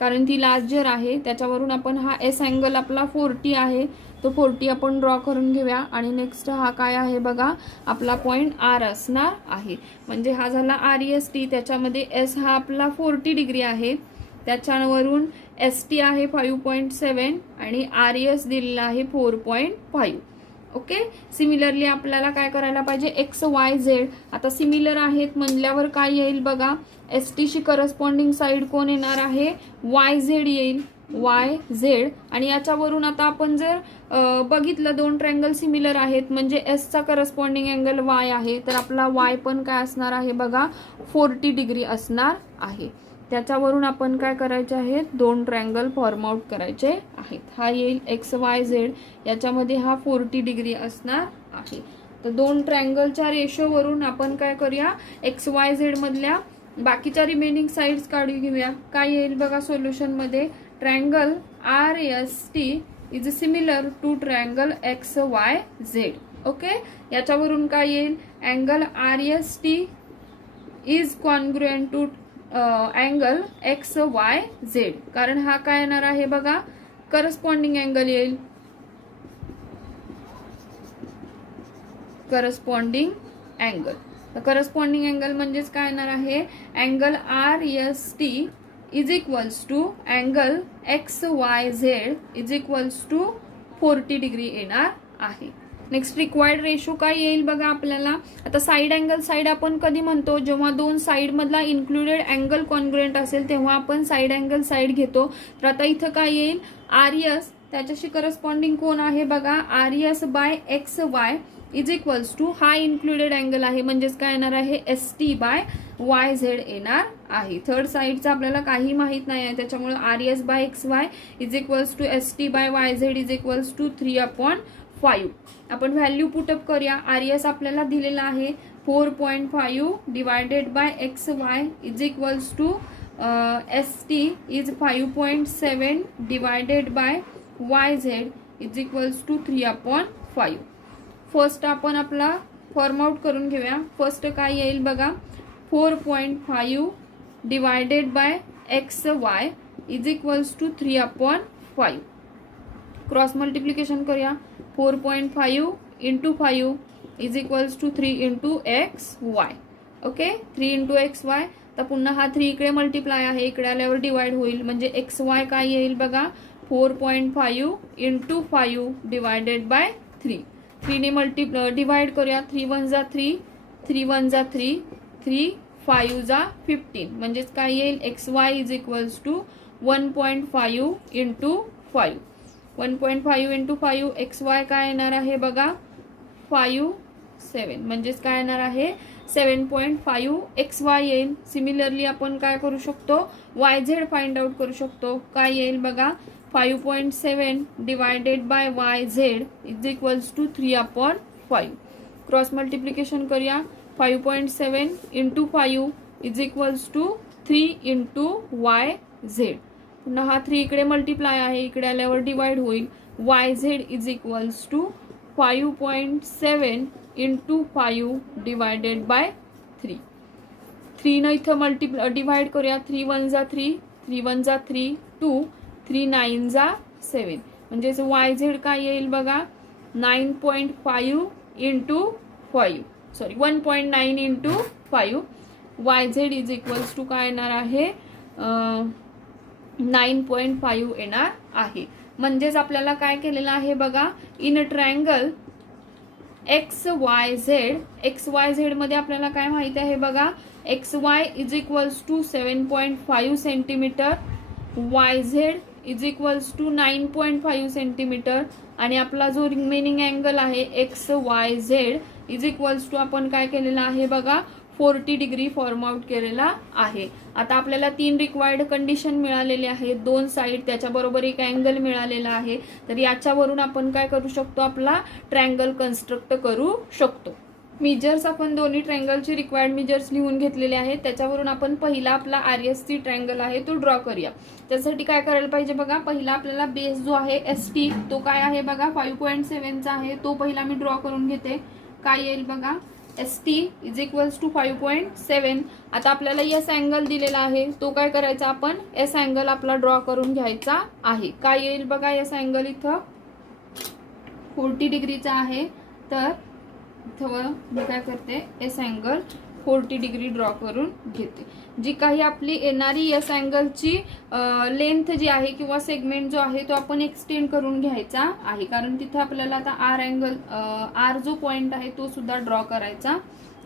कारण ती लार्जर आहे, त्याच्यावरून आपण हा S अँगल आपला 40 आहे तो 40 आपण ड्रॉ करून घेऊया आणि नेक्स्ट हा काय आहे बघा, आपला पॉइंट R असणार आहे. म्हणजे हा झाला RST, त्याच्यामध्ये S हा आपला 40 डिग्री आहे, त्याच्यावरून ST आहे 5.7 आणि RS दिलेला आहे 4.5. ओके, सिमिलरली आपल्याला काय करायला पाहिजे, XYZ. आता सिमिलर आहेत म्हणल्यावर काय येईल बघा, ST शी करस्पॉन्डिंग साइड कोण येणार आहे, YZ येईल, YZ. आणि याच्यावरून आता आपण जर बघितलं दोन ट्रायंगल सिमिलर आहेत म्हणजे S चा करस्पॉन्डिंग अँगल Y आहे, तर आपला Y पण काय असणार आहे बघा, 40 डिग्री असणार आहे. त्याच्यावरून आपण काय करायचे आहेत, दोन ट्रायंगल फॉर्म आउट करायचे आहेत. हा येईल XYZ, याच्यामध्ये हा 40 डिग्री असणार आहे. तर दोन ट्रायंगलच्या रेशोवरून आपण काय करूया, XYZ मधल्या बाकीच्या रिमेनिंग साइड्स काढून घेऊया. काय येईल बघा सोल्युशन मध्ये, triangle RST is similar to triangle XYZ. Okay, याच्यावरून काय येईल, angle RST is congruent to angle XYZ, कारण हा काय येणार आहे बघा, करस्पॉन्डिंग अँगल येईल, करस्पॉन्डिंग अँगल. तर करस्पॉन्डिंग अँगल म्हणजेच काय येणार आहे, angle RST is equals to angle XYZ is equals to 40 degree येणार आहे. नेक्स्ट रिक्वायर्ड रेशो काय येईल बघा आपल्याला. आता साइड अँगल साइड आपण कधी म्हणतो, जेव्हा दोन साइड मधला इन्क्लुडेड अँगल कॉन्ग्रुएंट असेल तेव्हा आपण साइड अँगल साइड घेतो. तर आता इथं काय येईल, RS त्याच्याशी करस्पॉन्डिंग कोण आहे बघा, RS बाय XY इज इक्वल्स टू हा इन्क्लुडेड अँगल आहे म्हणजेच काय येणार आहे, ST बाय YZ येणार आहे. थर्ड साइडचा आपल्याला काही माहित नाही आहे, त्याच्यामुळे RS बाय XY is equals to ST by YZ is equals to 3/5. आपण व्हॅल्यू पुटअप करूया. RS आपल्याला दिलेला आहे 4.5 divided by XY is equals to ST is 5.7 divided by YZ is equals to 3/5. First आपण आपला फॉर्म आउट करून घेऊया. फर्स्ट काय येईल बघा, 4.5 divided by XY is equals to 3/5. Cross multiplication करूया. 4.5 into 5 is equals to 3 into XY. Okay, 3 into XY. तर पुन्हा हा 3 इकडे मल्टिप्लाय आहे, इकडे आल्यावर डिवाइड होईल म्हणजे XY काय येईल बघा, 4.5 इंटू 5 डिवायडेड बाय 3. 3 ने डिवाइड करूया. 3 1 जा 3, 3 1 जा 3, 3 5 जा 15 म्हणजेच काय येईल, XY is equals to 1.5 into 5. 1.5 into 5 XY काय येणार आहे बघा, 5 7 म्हणजेच काय येणार आहे, 7.5 XY येईल. सिमिलरली आपण काय करू शकतो, YZ फाइंड आउट करू शकतो. काय येईल बघा, 5.7 divided by Y Z is equals to 3/5. Cross multiplication करूया. 5.7 into 5 is equals to 3 into Y Z. पुन्हा हा 3 इकडे मल्टिप्लाय आहे, इकडे आल्यावर डिवाइड होईल. Y Z is equals to 5.7 into 5 divided by 3. 3 न इथं डिवाइड करूया. 3 1 जा 3, 3 1 जा 3, 2, 3 9 जा 7. म्हणजेच वाय झेड काय येईल बघा, 9.5 into 5, sorry 1.9 into 5. Y Z is equals to काय येणार आहे, 9.5 येणार आहे. म्हणजेच आपल्याला काय केलेलं आहे बघा, in triangle X Y Z मध्ये आपल्याला काय माहिती आहे बघा, X Y is equals to 7.5 centimetre, Y Z is equals to 9.5 centimetre, आणि आपला जो रिमेनिंग अँगल आहे X Y Z is equals to आपण काय केलेला आहे बघा, 40 डिग्री फॉर्म आउट केलेला आहे. आता आपल्याला 3 रिक्वायर्ड कंडिशन मिळालेले आहेत, 2 साइड त्याच्याबरोबर एक अँगल मिळालेला आहे. तर याच्यावरून आपण काय करू शकतो, आपला ट्रायंगल कन्स्ट्रक्ट करू शकतो. मेजर्स आपण दोन्ही ट्रायंगलचे रिक्वायर्ड मेजर्स लिहून घेतलेले आहेत. त्याच्यावरून आपण पहिला आपला RST ट्रायंगल आहे तो ड्रॉ करूया. त्यासाठी काय करायला पाहिजे बघा, पहिला आपल्याला बेस जो आहे ST तो काय आहे बघा 5.7 चा आहे, तो पहिला मी ड्रॉ करून घेते. काय येईल बघा, ST इज इक्वल्स टू 5.7. आता आपल्याला S अँगल दिलेला आहे, तो काय करायचा आपण S अँगल आपला ड्रॉ करून घ्यायचा आहे. काय येईल बघा, S अँगल इथं 40 डिग्रीचा आहे. तर इथं मी काय करते, S अँगल 40 डिग्री ड्रॉ करून घेते. जी काही आपली येणारी S अँगलची लेंथ जी आहे किंवा सेगमेंट जो आहे तो आपण एक्सटेंड करून घ्यायचा आहे, कारण तिथे आपल्याला आता R जो पॉइंट आहे तो सुद्धा ड्रॉ करायचा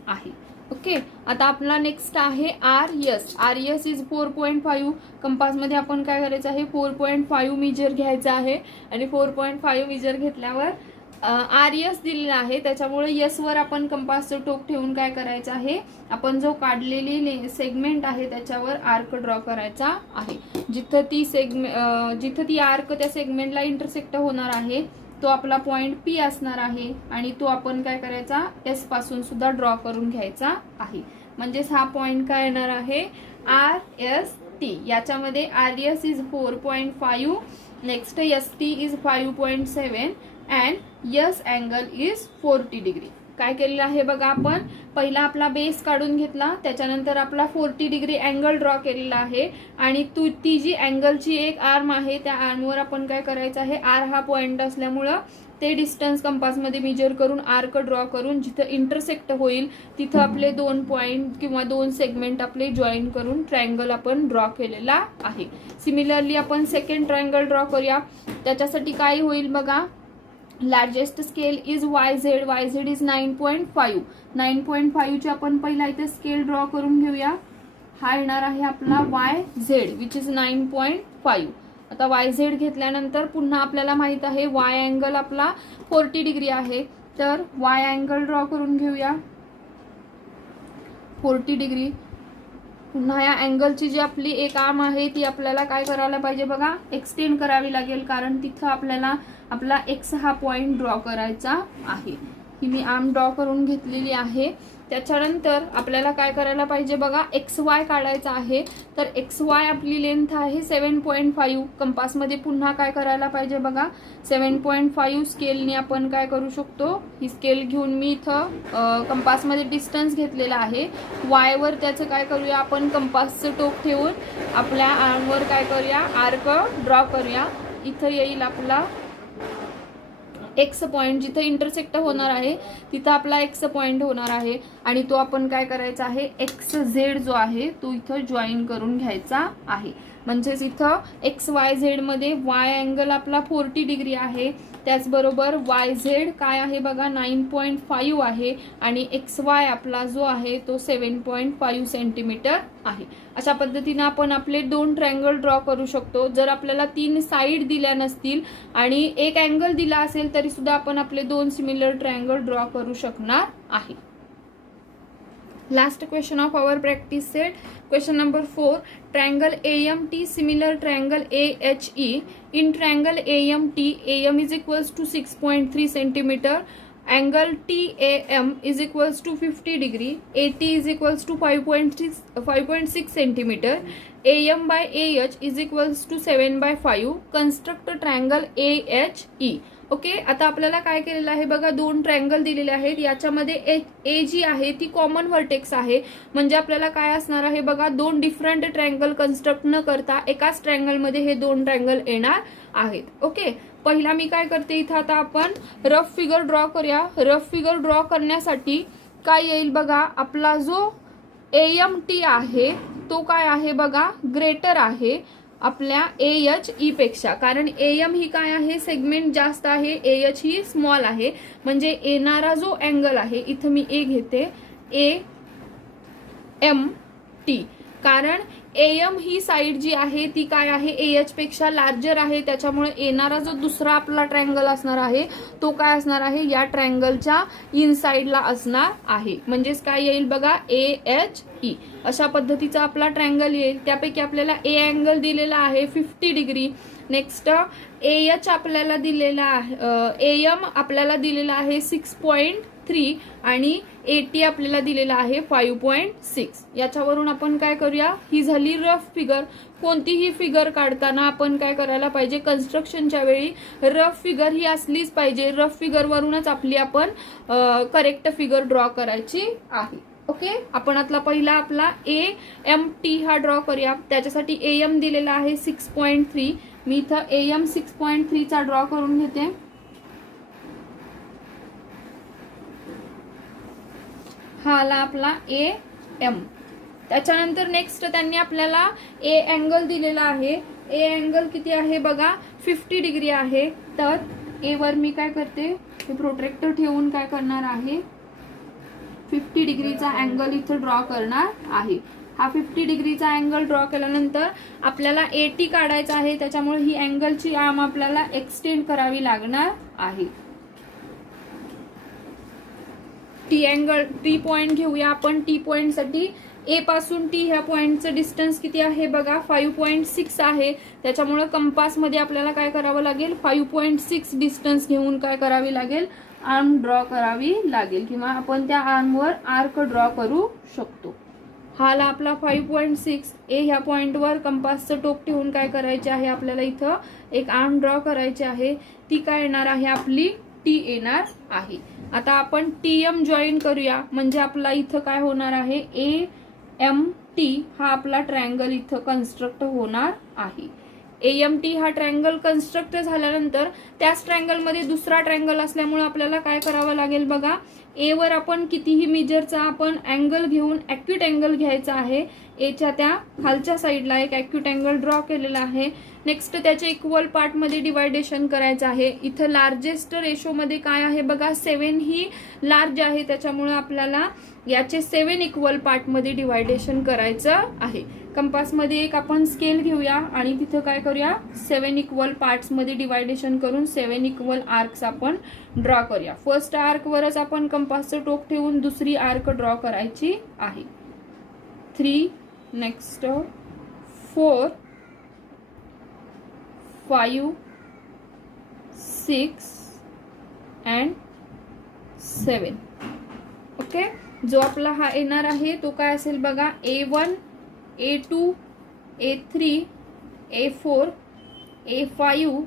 आहे. ओके, आता आपला नेक्स्ट आहे RS इज 4.5. कंपास मध्ये आपण काय करायचं आहे, 4.5 मेजर घ्यायचा आहे, आणि 4.5 मेजर घेतल्यावर RS दिलेला आहे, त्याच्यामुळे S वर आपण कंपासचं टोक ठेवून काय करायचं आहे, आपण जो काढलेली सेगमेंट आहे त्याच्यावर आर्क ड्रॉ करायचा आहे. जिथं ती आर्क त्या सेगमेंटला इंटरसेक्ट होणार आहे तो आपला पॉइंट P असणार आहे, आणि तो आपण काय करायचा, S पासून सुद्धा ड्रॉ करून घ्यायचा आहे. म्हणजेच हा पॉइंट काय येणार आहे, RST. याच्यामध्ये RS is 4.5, next ST is 5.7 and S angle is 40 degree. काय केलेलं आहे बघा, आपण पहिला आपला बेस काढून घेतला, त्याच्यानंतर आपला 40 डिग्री अँगल ड्रॉ केलेला आहे, आणि ती जी अँगलची एक आर्म आहे त्या आर्मवर आपण काय करायचं आहे, R हा पॉइंट असल्यामुळं ते डिस्टन्स कंपासमध्ये मेजर करून आर्क ड्रॉ करून जिथं इंटरसेक्ट होईल तिथं आपले 2 पॉइंट किंवा 2 सेगमेंट आपले जॉईन करून ट्रायंगल आपण ड्रॉ केलेला आहे. सिमिलरली आपण सेकंड ट्रायंगल ड्रॉ करूया. त्याच्यासाठी काय होईल बघा, largest scale is YZ is 9.5. 9.5 ची आपण पहिला इथे स्केल ड्रॉ करून घेऊया. हा येणार आहे आपला YZ विच इज 9.5. आता YZ घेतल्यानंतर पुन्हा आपल्याला माहित आहे Y अँगल आपला 40 डिग्री आहे, तर Y अँगल ड्रॉ करून घेऊया 40 डिग्री. पुन्हा या अँगलची जी आपली एक आर्म आहे ती आपल्याला काय करायला पाहिजे बघा, एक्सटेंड करावी लागेल, कारण तिथं आपल्याला आपला X हा पॉइंट ड्रॉ करायचा आहे. ही मी आर्म ड्रॉ करून घेतलेली आहे. त्याच्यानंतर आपल्याला काय करायला पाहिजे बघा, XY काढायचा आहे. तर XY आपली लेंथ आहे 7.5. कंपासमध्ये पुन्हा काय करायला पाहिजे बघा, 7.5 स्केलने आपण काय करू शकतो, ही स्केल घेऊन मी इथं कंपासमध्ये डिस्टन्स घेतलेला आहे. Y वर त्याचं काय करूया, आपण कंपासचं टोक ठेवून आपल्या आर्मवर काय करूया, आर्क ड्रॉ करूया. इथं येईल आपला X पॉइंट, जिथं इंटरसेक्ट होणार आहे तिथं आपला X पॉइंट होणार आहे, आणि तो आपण काय करायचा आहे, XZ जो आहे तो इथं जॉईन करून घ्यायचा आहे. म्हणजेच इथं XYZ मध्ये Y अँगल आपला 40 डिग्री आहे, त्याचबरोबर YZ काय आहे बघा 9.5 आहे, आणि XY आपला जो आहे तो 7.5 सेंटीमीटर आहे. अशा पद्धतीने आपण आपले 2 ट्रायंगल ड्रॉ करू शकतो. जर आपल्याला 3 साइड दिल्या नसतील आणि एक अँगल दिला असेल तरी सुद्धा आपण आपले 2 सिमिलर ट्रायंगल ड्रॉ करू शकणार आहे. Last question of our practice set. Question number 4. Triangle AMT similar triangle AHE. In triangle AMT, AM is equals to 6.3 centimeter. Angle TAM is equals to 50 degree. AT is equals to 5.6 centimeter. AM by AH is equals to 7/5. Construct a triangle AHE. Okay, आता आपल्याला काय केलेलं आहे बघा, दोन triangle दिलेले आहेत. याच्यामध्ये ए जी आहे ती कॉमन व्हर्टेक्स आहे. म्हणजे आपल्याला काय असणार आहे बघा, दोन डिफरंट ट्रायंगल कन्स्ट्रक्ट न करता एकाच ट्रायंगल मध्ये हे दोन ट्रायंगल येणार आहेत. ओके, पहिला मी काय करते, इथं आता आपण रफ फिगर ड्रॉ करूया. रफ फिगर ड्रॉ करण्यासाठी काय येईल बघा, आपला जो AMT आहे तो काय आहे बघा, ग्रेटर आहे आपल्या AHE पेक्षा. कारण AM ही काय आहे, सेगमेंट जास्त आहे, AH ही स्मॉल आहे. म्हणजे येणारा जो अँगल आहे, इथं मी A घेते, AMT. कारण AM ही साइड जी आहे ती काय आहे, AH पेक्षा लार्जर आहे. त्याच्यामुळे येणारा जो दुसरा आपला ट्रायंगल असणार आहे तो काय असणार आहे, या ट्रायंगलच्या इनसाइडला असणार आहे. म्हणजेच काय येईल बघा, AHE अशा पद्धतीचा आपला ट्रायंगल येईल. त्यापैकी आपल्याला A अँगल दिलेला आहे 50 डिग्री. नेक्स्ट AH आपल्याला दिलेला आहे, AM आपल्याला दिलेला आहे 6.3 आणि AT आपल्याला दिलेला आहे 5.6. याच्यावरून आपण काय करूया, ही झाली रफ फिगर. कोणतीही फिगर काढताना आपण काय करायला पाहिजे, कन्स्ट्रक्शनच्या वेळी रफ फिगर ही असलीच पाहिजे. रफ फिगर वरूनच आपली आपण करेक्ट फिगर ड्रॉ करायची आहे. ओके, आपण आता पहिला आपला AMT हा ड्रॉ करूया. त्याच्यासाठी AM दिलेला आहे 6.3. मी इथं AM 6.3 चा ड्रॉ करून घेते. हा आला आपला AM. त्याच्यानंतर नेक्स्ट त्यांनी आपल्याला A अँगल दिलेला आहे. A अँगल किती आहे बघा, 50 डिग्री आहे. तर A वर मी काय करते, हे प्रोट्रॅक्टर ठेवून काय करणार आहे, 50 डिग्रीचा अँगल इथं ड्रॉ करणार आहे. हा 50 डिग्रीचा अँगल ड्रॉ केल्यानंतर आपल्याला AT काढायचा आहे. त्याच्यामुळे ही अँगलची आर्म आपल्याला एक्सटेंड करावी लागणार आहे. टी पॉइंट घेऊया आपण. टी पॉइंट साठी A पासून T ह्या पॉइंटचं डिस्टन्स किती आहे बघा, 5.6 आहे. त्याच्यामुळे कंपास मध्ये आपल्याला काय करावं लागेल, 5.6 डिस्टन्स घेऊन काय करावी लागेल, आर्म ड्रॉ करावी लागेल. किंवा आपण त्या आर्मवर आर्क ड्रॉ करू शकतो. हा आला आपला 5.6. A ह्या पॉइंटवर कंपासचं टोक ठेवून काय करायचे आहे, आपल्याला इथं एक आर्म ड्रॉ करायची आहे. ती काय येणार आहे, आपली T येणार आहे. आता आपण TM जॉईन करूया. म्हणजे आपला इथं काय होणार आहे, AMT हा आपला ट्रायंगल इथं कन्स्ट्रक्ट होणार आहे. AMT हा ट्रायंगल कन्स्ट्रक्ट झाल्यानंतर त्याच ट्रायंगल मध्ये दुसरा ट्रायंगल असल्यामुळे आपल्याला काय करावं लागेल बघा, A वर आपण कितीही मेजरचा आपण अँगल घेऊन ॲक्यूट अँगल घ्यायचा आहे. Aच्या त्या खालच्या साईडला एक ॲक्यूट अँगल ड्रॉ केलेला आहे. नेक्स्ट त्याचे इक्वल पार्ट मध्ये डिवायडेशन करायचं आहे. इथं लार्जेस्ट रेशो मध्ये काय आहे बघा, 7 ही लार्ज आहे. त्याच्यामुळे आपल्याला याचे 7 इक्वल पार्ट मध्ये डिवायडेशन करायचं आहे. कंपास मध्ये एक आपण स्केल घेऊया आणि तिथं काय करूया, 7 इक्वल पार्ट्स मध्ये डिवायडेशन करून 7 इक्वल आर्क्स आपण ड्रॉ करूया. फर्स्ट आर्क वरच आपण कंपासचं टोक ठेवून दुसरी आर्क ड्रॉ करायची आहे. 3, नेक्स्ट 4, 5, 6 and 7. ओके, जो आपला हा येणार आहे तो काय असेल बघा, A1, A2, A3, A4, A5,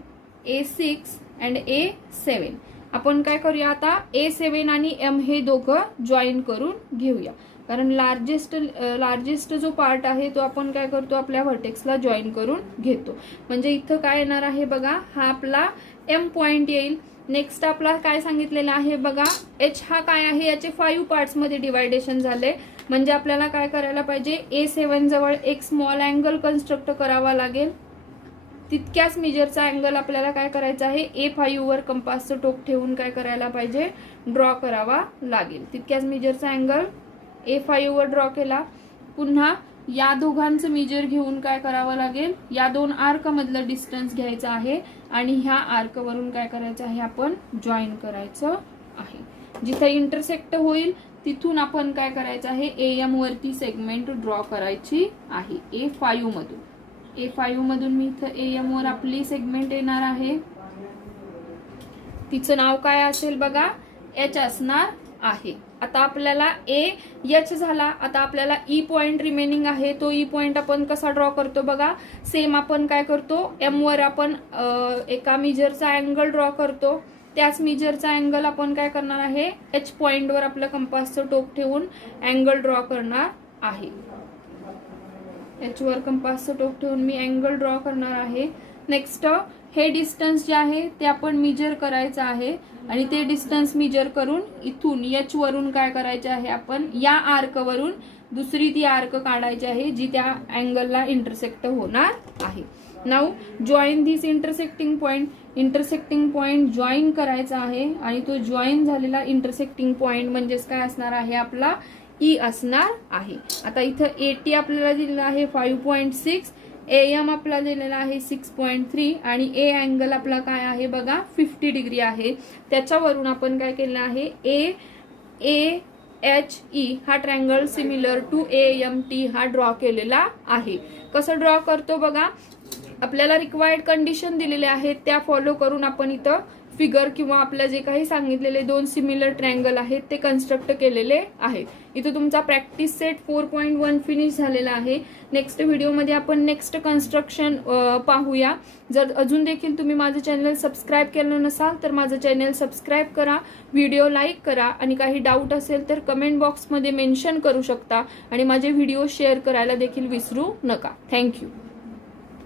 A6 and A7. आपण काय करूया आता, A7 आणि M हे दोघं जॉईन करून घेऊया. कारण लार्जेस्ट जो पार्ट आहे तो आपण काय करतो, आपल्या व्हर्टेक्सला जॉईन करून घेतो. म्हणजे इथं काय येणार आहे बघा, हा आपला M पॉइंट येईल. नेक्स्ट आपला काय सांगितलेलं आहे बघा, H हा काय आहे, याचे 5 पार्ट्स मध्ये डिवायडेशन झाले. म्हणजे आपल्याला काय करायला पाहिजे, A7 जवळ एक स्मॉल अँगल कन्स्ट्रक्ट करावा लागेल. तितक्याच मेजरचा अँगल आपल्याला काय करायचा आहे, A5 वर कंपासचं टोक ठेवून काय करायला पाहिजे, ड्रॉ करावा लागेल. तितक्याच मेजरचा अँगल A5 वर ड्रॉ केला. पुन्हा या दोघांचं मेजर घेऊन काय करावं लागेल, या दोन आर्क मधलं डिस्टन्स घ्यायचं आहे आणि ह्या आर्क वरून काय करायचं आहे, आपण जॉईन करायचं आहे. जिथे इंटरसेक्ट होईल तिथून आपण काय करायचं आहे, AM वरती सेगमेंट ड्रॉ करायची आहे A5 मधून. A5 मधून मी इथं AM वर आपली सेगमेंट येणार आहे. तिचं नाव काय असेल बघा, H असणार आहे. आता आपल्याला H झाला. आता आपल्याला E पॉइंट रिमेनिंग आहे. तो E पॉइंट आपण कसा ड्रॉ करतो बघा, सेम आपण काय करतो, M वर आपण एका मेजरचा अँगल ड्रॉ करतो. त्याच मेजरचा अँगल आपण काय करणार आहे, H पॉइंट वर आपलं कंपासचं टोक ठेवून अँगल ड्रॉ करणार आहे. H वर कंपासचं टोक ठेवून मी अँगल ड्रॉ करणार आहे. नेक्स्ट हे डिस्टन्स जे आहे ते आपण मेजर करायचं आहे आणि ते डिस्टन्स मेजर करून इथून H वरून काय करायचे आहे, आपण या आर्क वरून दुसरी ती आर्क काढायची आहे जी त्या अँगलला इंटरसेक्ट होणार आहे. Now join this intersecting point. Intersecting point join करायचा आहे आणि तो जॉईन झालेला इंटरसेक्टिंग पॉइंट म्हणजेच काय असणार आहे, आपला E असणार आहे. आता इथं AT आपल्याला दिलेला आहे 5.6, AM आपला दिलेला आहे 6.3 आणि A अँगल आपला काय आहे बघा 50 डिग्री आहे. त्याच्यावरून आपण काय केलं आहे, AHE हा ट्रायंगल सिमिलर टू AMT हा ड्रॉ केलेला आहे. कसं ड्रॉ करतो बघा, आपल्याला रिक्वायर्ड कंडिशन दिलेले आहेत त्या फॉलो करून आपण इथं फिगर किंवा आपल्या जे काही सांगितलेले 2 सिमिलर ट्रायंगल आहेत ते कन्स्ट्रक्ट केलेले आहेत. इथं तुमचा प्रॅक्टिस सेट 4.1 फिनिश झालेला आहे. नेक्स्ट व्हिडिओमध्ये आपण नेक्स्ट कन्स्ट्रक्शन पाहूया. जर अजून देखील तुम्ही माझं चॅनल सबस्क्राईब केलं नसाल तर माझं चॅनल सबस्क्राईब करा, व्हिडिओ लाईक करा आणि काही डाऊट असेल तर कमेंट बॉक्समध्ये मेन्शन करू शकता आणि माझे व्हिडिओ शेअर करायला देखील विसरू नका. थँक्यू.